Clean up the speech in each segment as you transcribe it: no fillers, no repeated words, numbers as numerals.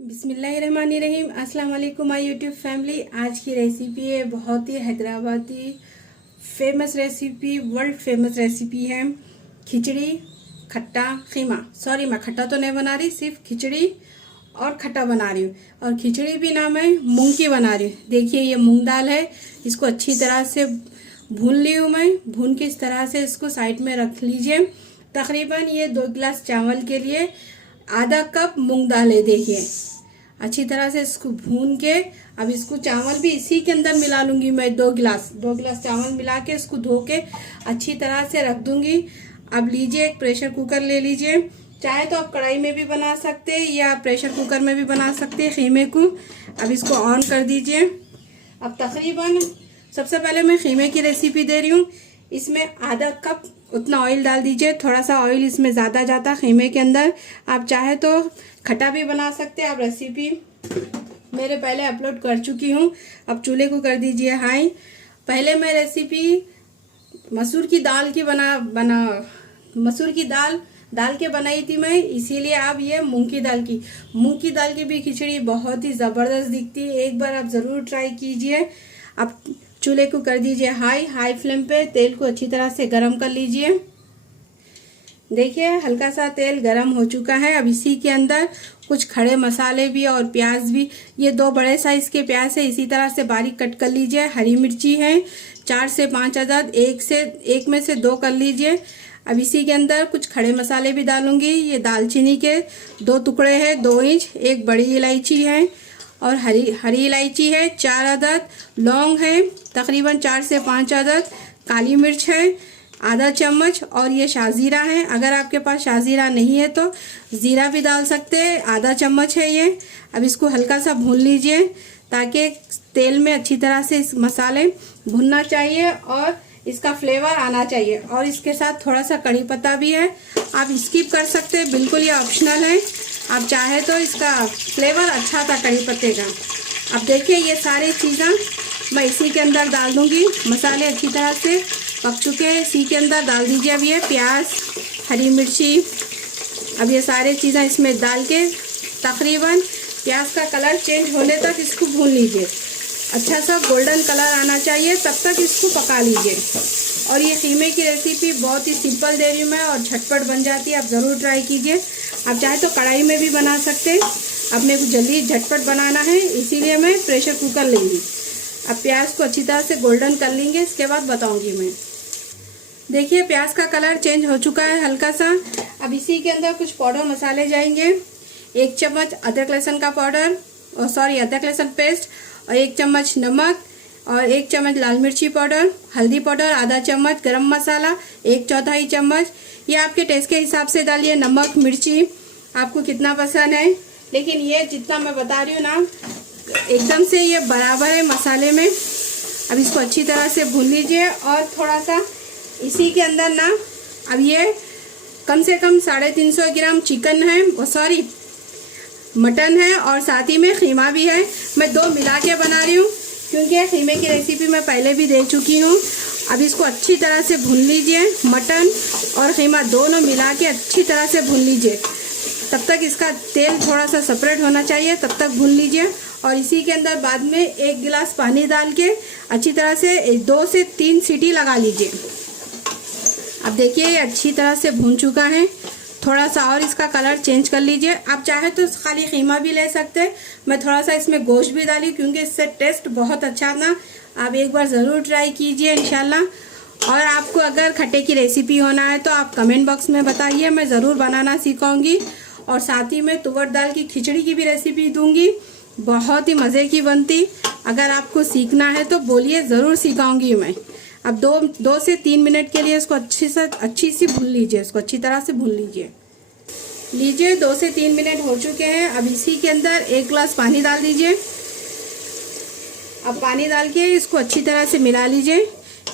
बिस्मिल्लाहिर्रहमानिर्रहीम। अस्सलाम वालेकुम माय यूट्यूब फैमिली। आज की रेसिपी है बहुत ही Hyderabadi famous recipe, world famous recipe है खिचड़ी खट्टा खीमा। सॉरी, मैं खट्टा तो नहीं बना रही, सिर्फ खिचड़ी और खट्टा बना रही हूँ। और खिचड़ी भी ना मैं मूंग की बना रही हूँ। देखिए ये मूंग दाल है, इसको अच्छी तरह से भून ली हूँ मैं। भून के इस तरह से इसको साइड में रख लीजिए। तकरीबन ये 2 गिलास चावल के लिए आधा कप मूंग दाल है। देखिए अच्छी तरह से इसको भून के अब इसको चावल भी इसी के अंदर मिला लूंगी मैं। 2 गिलास चावल मिला के इसको धो के अच्छी तरह से रख दूंगी। अब लीजिए एक प्रेशर कुकर ले लीजिए। चाहे तो आप कढ़ाई में भी बना सकते हैं या प्रेशर कुकर में भी बना सकते हैं खीमे को। अब इसको ऑन कर दीजिए। अब तकरीबन सबसे पहले मैं खीमे की रेसिपी दे रही हूँ। इसमें आधा कप उतना ऑयल डाल दीजिए। थोड़ा सा ऑयल इसमें ज़्यादा जाता खीमे के अंदर। आप चाहे तो खट्टा भी बना सकते हैं। आप रेसिपी मेरे पहले अपलोड कर चुकी हूँ। अब चूल्हे को कर दीजिए हाई। पहले मैं रेसिपी मसूर की दाल की मसूर की दाल के बनाई थी मैं, इसीलिए अब ये मूंग की दाल की भी खिचड़ी बहुत ही ज़बरदस्त दिखती है। एक बार आप ज़रूर ट्राई कीजिए। अब चूल्हे को कर दीजिए हाई फ्लेम पे। तेल को अच्छी तरह से गरम कर लीजिए। देखिए हल्का सा तेल गरम हो चुका है। अब इसी के अंदर कुछ खड़े मसाले भी और प्याज भी। ये 2 बड़े साइज के प्याज है, इसी तरह से बारीक कट कर लीजिए। हरी मिर्ची है 4 से 5 अदद, एक में से 2 कर लीजिए। अब इसी के अंदर कुछ खड़े मसाले भी डालूंगी। ये दालचीनी के 2 टुकड़े हैं 2 इंच, एक बड़ी इलायची है और हरी इलायची है 4 अदद, लौंग है तकरीबन 4 से 5 अदद, काली मिर्च है आधा चम्मच और ये शाहजीरा है। अगर आपके पास शाहजीरा नहीं है तो ज़ीरा भी डाल सकते हैं, आधा चम्मच है ये। अब इसको हल्का सा भून लीजिए ताकि तेल में अच्छी तरह से इस मसाले भुनना चाहिए और इसका फ्लेवर आना चाहिए। और इसके साथ थोड़ा सा कड़ी पत्ता भी है, आप स्किप कर सकते हैं, बिल्कुल ये ऑप्शनल है। आप चाहे तो इसका फ्लेवर अच्छा था कड़ी पत्ते का। अब देखिए ये सारी चीज़ें मैं इसी के अंदर डाल दूंगी। मसाले अच्छी तरह से पक चुके हैं, इसी के अंदर डाल दीजिए अब ये प्याज, हरी मिर्ची। अब ये सारी चीज़ें इसमें डाल के तकरीबन प्याज का कलर चेंज होने तक इसको भून लीजिए। अच्छा सा गोल्डन कलर आना चाहिए, तब तक इसको पका लीजिए। और ये खीमे की रेसिपी बहुत ही सिंपल दे रही हूँ मैं और झटपट बन जाती है। आप ज़रूर ट्राई कीजिए। आप चाहे तो कढ़ाई में भी बना सकते हैं। अब मेरे को जल्दी झटपट बनाना है, इसीलिए मैं प्रेशर कुकर लेंगी। अब प्याज को अच्छी तरह से गोल्डन कर लेंगे, इसके बाद बताऊंगी मैं। देखिए प्याज का कलर चेंज हो चुका है हल्का सा। अब इसी के अंदर कुछ पाउडर मसाले जाएंगे। 1 चम्मच अदरक लहसुन का पाउडर अदरक लहसुन पेस्ट और 1 चम्मच नमक और 1 चम्मच लाल मिर्ची पाउडर, हल्दी पाउडर आधा चम्मच, गरम मसाला 1/4 चम्मच। ये आपके टेस्ट के हिसाब से डालिए। नमक मिर्ची आपको कितना पसंद है, लेकिन ये जितना मैं बता रही हूँ ना एकदम से ये बराबर है मसाले में। अब इसको अच्छी तरह से भून लीजिए। और थोड़ा सा इसी के अंदर ना अब ये कम से कम 350 ग्राम चिकन है, मटन है और साथ ही में खीमा भी है। मैं 2 मिला के बना रही हूँ क्योंकि खीमे की रेसिपी मैं पहले भी दे चुकी हूँ। अब इसको अच्छी तरह से भून लीजिए। मटन और खीमा दोनों मिला के अच्छी तरह से भून लीजिए। तब तक इसका तेल थोड़ा सा सेपरेट होना चाहिए, तब तक भून लीजिए। और इसी के अंदर बाद में 1 गिलास पानी डाल के अच्छी तरह से 2 से 3 सीटी लगा लीजिए। अब देखिए ये अच्छी तरह से भून चुका है। थोड़ा सा और इसका कलर चेंज कर लीजिए। आप चाहे तो खाली खीमा भी ले सकते हैं। मैं थोड़ा सा इसमें गोश्त भी डाली क्योंकि इससे टेस्ट बहुत अच्छा था। आप एक बार ज़रूर ट्राई कीजिए इंशाल्लाह। और आपको अगर खट्टे की रेसिपी होना है तो आप कमेंट बॉक्स में बताइए, मैं ज़रूर बनाना सिखाऊंगी। और साथ ही में तुवर दाल की खिचड़ी की भी रेसिपी दूंगी, बहुत ही मज़े की बनती। अगर आपको सीखना है तो बोलिए, ज़रूर सिखाऊंगी मैं। अब 2 से 3 मिनट के लिए इसको अच्छी सी भून लीजिए। इसको अच्छी तरह से भून लीजिए 2 से 3 मिनट हो चुके हैं। अब इसी के अंदर 1 गिलास पानी डाल दीजिए। अब पानी डाल के इसको अच्छी तरह से मिला लीजिए।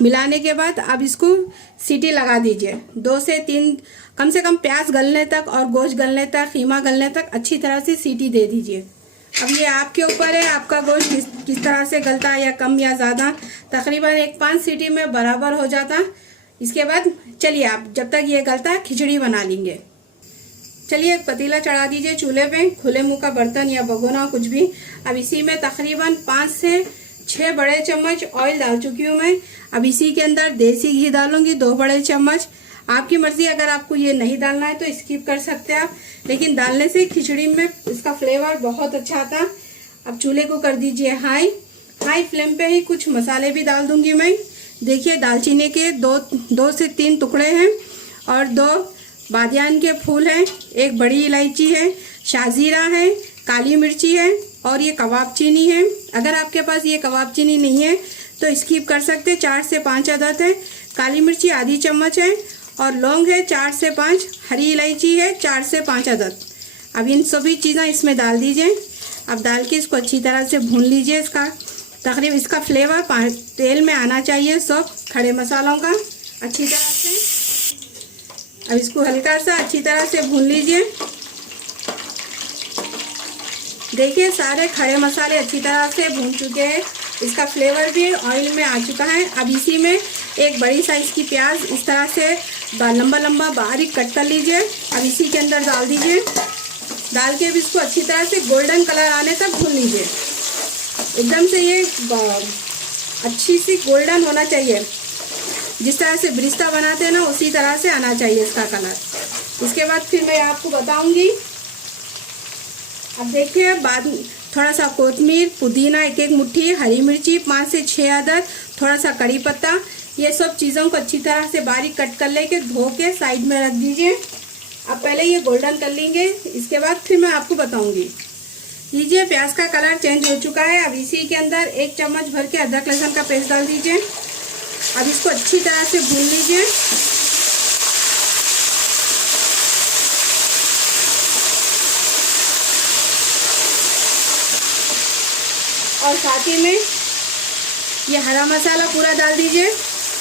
मिलाने के बाद अब इसको सीटी लगा दीजिए 2 से 3, कम से कम प्याज गलने तक और गोश्त गलने तक, खीमा गलने तक अच्छी तरह से सीटी दे दीजिए। अब ये आपके ऊपर है, आपका गोश्त किस तरह से गलता है, या कम या ज़्यादा। तकरीबन 1-5 सीटी में बराबर हो जाता। इसके बाद चलिए आप जब तक ये गलता खिचड़ी बना लेंगे। चलिए एक पतीला चढ़ा दीजिए चूल्हे पे, खुले मुंह का बर्तन या भगोना कुछ भी। अब इसी में तकरीबन 5 से 6 बड़े चम्मच ऑयल डाल चुकी हूँ मैं। अब इसी के अंदर देसी घी डालूंगी 2 बड़े चम्मच। आपकी मर्जी, अगर आपको ये नहीं डालना है तो स्किप कर सकते हैं आप, लेकिन डालने से खिचड़ी में इसका फ्लेवर बहुत अच्छा आता। अब चूल्हे को कर दीजिए हाई फ्लेम पे ही कुछ मसाले भी डाल दूंगी मैं। देखिए दालचीनी के दो से 3 टुकड़े हैं और 2 बादियान के फूल हैं, 1 बड़ी इलायची है, शाजीरा है, काली मिर्ची है और ये कबाब चीनी है। अगर आपके पास ये कबाब चीनी नहीं है तो स्किप कर सकते। 4 से 5 अदद है, काली मिर्ची आधी चम्मच है और लौंग है 4 से 5, हरी इलायची है 4 से 5 अदद। अब इन सभी चीज़ें इसमें डाल दीजिए। अब डाल के इसको अच्छी तरह से भून लीजिए। इसका तकरीबन इसका फ्लेवर तेल में आना चाहिए, सब खड़े मसालों का अच्छी तरह से। अब इसको हल्का सा अच्छी तरह से भून लीजिए। देखिए सारे खड़े मसाले अच्छी तरह से भून चुके हैं, इसका फ्लेवर भी ऑयल में आ चुका है। अब इसी में 1 बड़ी साइज की प्याज इस तरह से लंबा लंबा बारीक कट कर लीजिए। अब इसी के अंदर डाल दीजिए। डाल के भी इसको अच्छी तरह से गोल्डन कलर आने तक भून लीजिए। एकदम से ये अच्छी सी गोल्डन होना चाहिए, जिस तरह से ब्रिस्ता बनाते हैं ना उसी तरह से आना चाहिए इसका कलर। इसके बाद फिर मैं आपको बताऊंगी। अब देखिए बाद थोड़ा सा कोतमीर, पुदीना 1 मुट्ठी, हरी मिर्ची 5 से 6 अदद, थोड़ा सा कड़ी पत्ता, ये सब चीज़ों को अच्छी तरह से बारीक कट कर लेके धो के साइड में रख दीजिए। अब पहले ये गोल्डन कर लेंगे, इसके बाद फिर मैं आपको बताऊंगी। लीजिए प्याज का कलर चेंज हो चुका है। अब इसी के अंदर 1 चम्मच भर के अदरक लहसुन का पेस्ट डाल दीजिए। अब इसको अच्छी तरह से भून लीजिए। और साथ ही में ये हरा मसाला पूरा डाल दीजिए।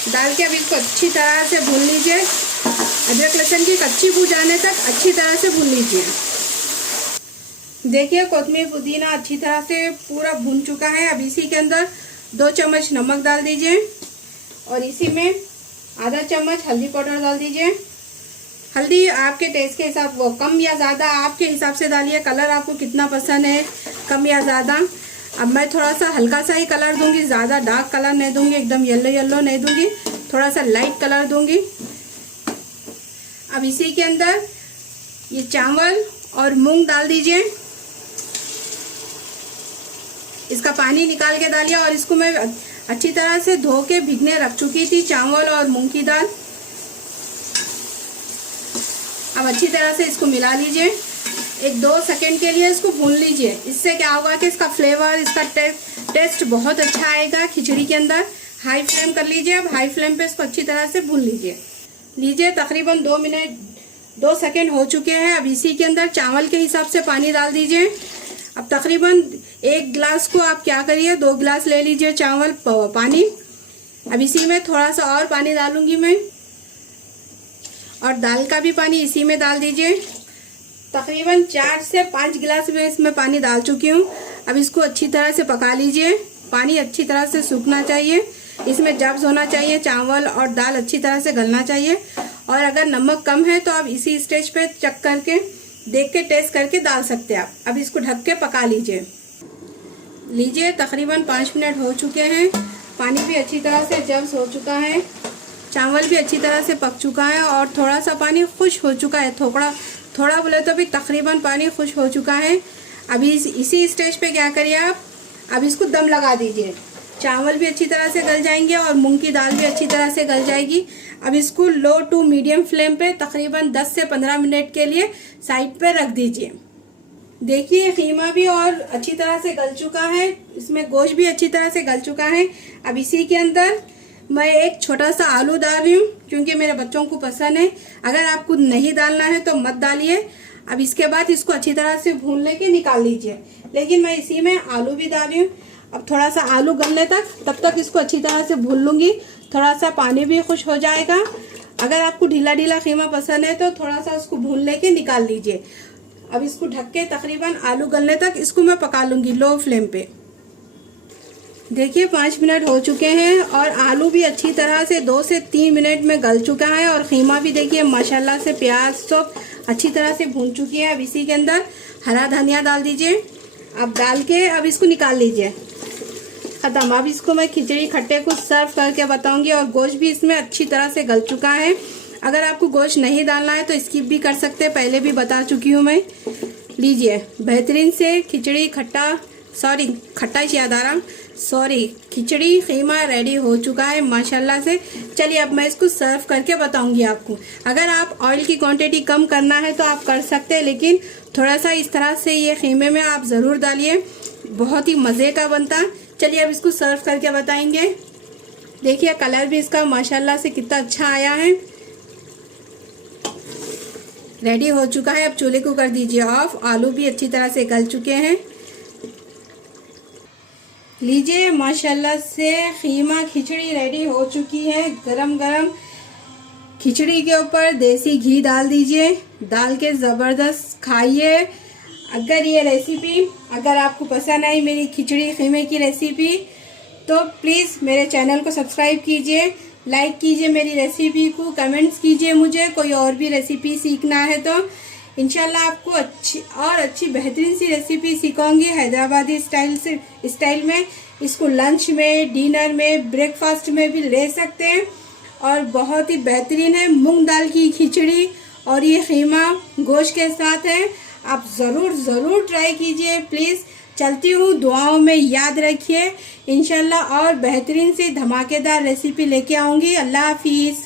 डाल के अब इसको अच्छी तरह से भून लीजिए। अदरक लहसुन की कच्ची बू जाने तक अच्छी तरह से भून लीजिए। देखिए कोतमीर पुदीना अच्छी तरह से पूरा भून चुका है। अब इसी के अंदर 2 चम्मच नमक डाल दीजिए और इसी में आधा चम्मच हल्दी पाउडर डाल दीजिए। हल्दी आपके टेस्ट के हिसाब, वो कम या ज़्यादा आपके हिसाब से डालिए। कलर आपको कितना पसंद है, कम या ज़्यादा। अब मैं थोड़ा सा हल्का सा ही कलर दूंगी, ज़्यादा डार्क कलर नहीं दूंगी, एकदम येलो नहीं दूंगी, थोड़ा सा लाइट कलर दूंगी। अब इसी के अंदर ये चावल और मूंग डाल दीजिए। इसका पानी निकाल के डालिए और इसको मैं अच्छी तरह से धो के भिगने रख चुकी थी, चावल और मूंग की दाल। अब अच्छी तरह से इसको मिला लीजिए। 1-2 सेकेंड के लिए इसको भून लीजिए। इससे क्या होगा कि इसका फ्लेवर, इसका टेस्ट बहुत अच्छा आएगा खिचड़ी के अंदर। हाई फ्लेम कर लीजिए। अब हाई फ्लेम पे इसको अच्छी तरह से भून लीजिए। तकरीबन 2 सेकेंड हो चुके हैं। अब इसी के अंदर चावल के हिसाब से पानी डाल दीजिए। अब तकरीबन 1 गिलास को आप क्या करिए 2 गिलास ले लीजिए चावल पानी। अब इसी में थोड़ा सा और पानी डालूंगी मैं और दाल का भी पानी इसी में डाल दीजिए। तकरीबन 4 से 5 गिलास में इसमें पानी डाल चुकी हूँ। अब इसको अच्छी तरह से पका लीजिए। पानी अच्छी तरह से सूखना चाहिए, इसमें जब्स होना चाहिए, चावल और दाल अच्छी तरह से गलना चाहिए। और अगर नमक कम है तो आप इसी स्टेज पे चेक करके देख के टेस्ट करके डाल सकते हैं आप। अब इसको ढक के पका लीजिए। तकरीबन 5 मिनट हो चुके हैं। पानी भी अच्छी तरह से जब्स हो चुका है, चावल भी अच्छी तरह से पक चुका है और थोड़ा सा पानी खुश हो चुका है। थोड़ा बोले तो भी तकरीबन पानी खुश हो चुका है। अभी इसी स्टेज पे क्या करिए आप, अब इसको दम लगा दीजिए। चावल भी अच्छी तरह से गल जाएंगे और मूंग की दाल भी अच्छी तरह से गल जाएगी। अब इसको लो टू मीडियम फ्लेम पे तकरीबन 10 से 15 मिनट के लिए साइड पे रख दीजिए। देखिए खीमा भी और अच्छी तरह से गल चुका है, इसमें गोश्त भी अच्छी तरह से गल चुका है। अब इसी के अंदर मैं एक छोटा सा आलू डाल रही हूँ क्योंकि मेरे बच्चों को पसंद है। अगर आपको नहीं डालना है तो मत डालिए। अब इसके बाद इसको अच्छी तरह से भून लेके निकाल लीजिए, लेकिन मैं इसी में आलू भी डाल रही हूँ। अब थोड़ा सा आलू गलने तब तक इसको अच्छी तरह से भून लूंगी। थोड़ा सा पानी भी खुश हो जाएगा। अगर आपको ढीला ढीला खीमा पसंद है तो थोड़ा सा उसको भून लेके निकाल लीजिए। अब इसको ढक के तकरीबन आलू गलने तक इसको मैं पका लूंगी लो फ्लेम पे। देखिए 5 मिनट हो चुके हैं और आलू भी अच्छी तरह से 2 से 3 मिनट में गल चुका है और खीमा भी देखिए माशाल्लाह से प्याज सब अच्छी तरह से भून चुकी है। अब इसी के अंदर हरा धनिया डाल दीजिए। अब डाल के अब इसको निकाल लीजिए। खत्म। अब इसको मैं खिचड़ी खट्टे को सर्व करके बताऊंगी। और गोश्त भी इसमें अच्छी तरह से गल चुका है। अगर आपको गोश्त नहीं डालना है तो स्किप भी कर सकते हैं, पहले भी बता चुकी हूँ मैं। लीजिए, बेहतरीन से खिचड़ी खट्टा याद आ रहा, खिचड़ी खीमा रेडी हो चुका है माशाल्लाह से। चलिए अब मैं इसको सर्व करके बताऊंगी आपको। अगर आप ऑयल की क्वांटिटी कम करना है तो आप कर सकते हैं, लेकिन थोड़ा सा इस तरह से ये खीमे में आप ज़रूर डालिए, बहुत ही मज़े का बनता। चलिए अब इसको सर्व करके बताएंगे। देखिए कलर भी इसका माशाल्लाह से कितना अच्छा आया है। रेडी हो चुका है। अब चूल्हे को कर दीजिए ऑफ। आलू भी अच्छी तरह से गल चुके हैं। लीजिए माशाल्लाह से खीमा खिचड़ी रेडी हो चुकी है। गरम गरम खिचड़ी के ऊपर देसी घी डाल दीजिए, डाल के ज़बरदस्त खाइए। अगर ये रेसिपी अगर आपको पसंद आई मेरी खिचड़ी खीमे की रेसिपी, तो प्लीज़ मेरे चैनल को सब्सक्राइब कीजिए, लाइक कीजिए मेरी रेसिपी को, कमेंट्स कीजिए मुझे कोई और भी रेसिपी सीखना है तो। इंशाल्लाह आपको अच्छी बेहतरीन सी रेसिपी सिखाऊंगी हैदराबादी स्टाइल में। इसको लंच में, डिनर में, ब्रेकफास्ट में भी ले सकते हैं और बहुत ही बेहतरीन है। मूंग दाल की खिचड़ी और ये खीमा गोश्त के साथ है। आप ज़रूर ट्राई कीजिए प्लीज़। चलती हूँ, दुआओं में याद रखिए। इंशाल्लाह और बेहतरीन सी धमाकेदार रेसिपी लेके आऊँगी। अल्लाह हाफिज़।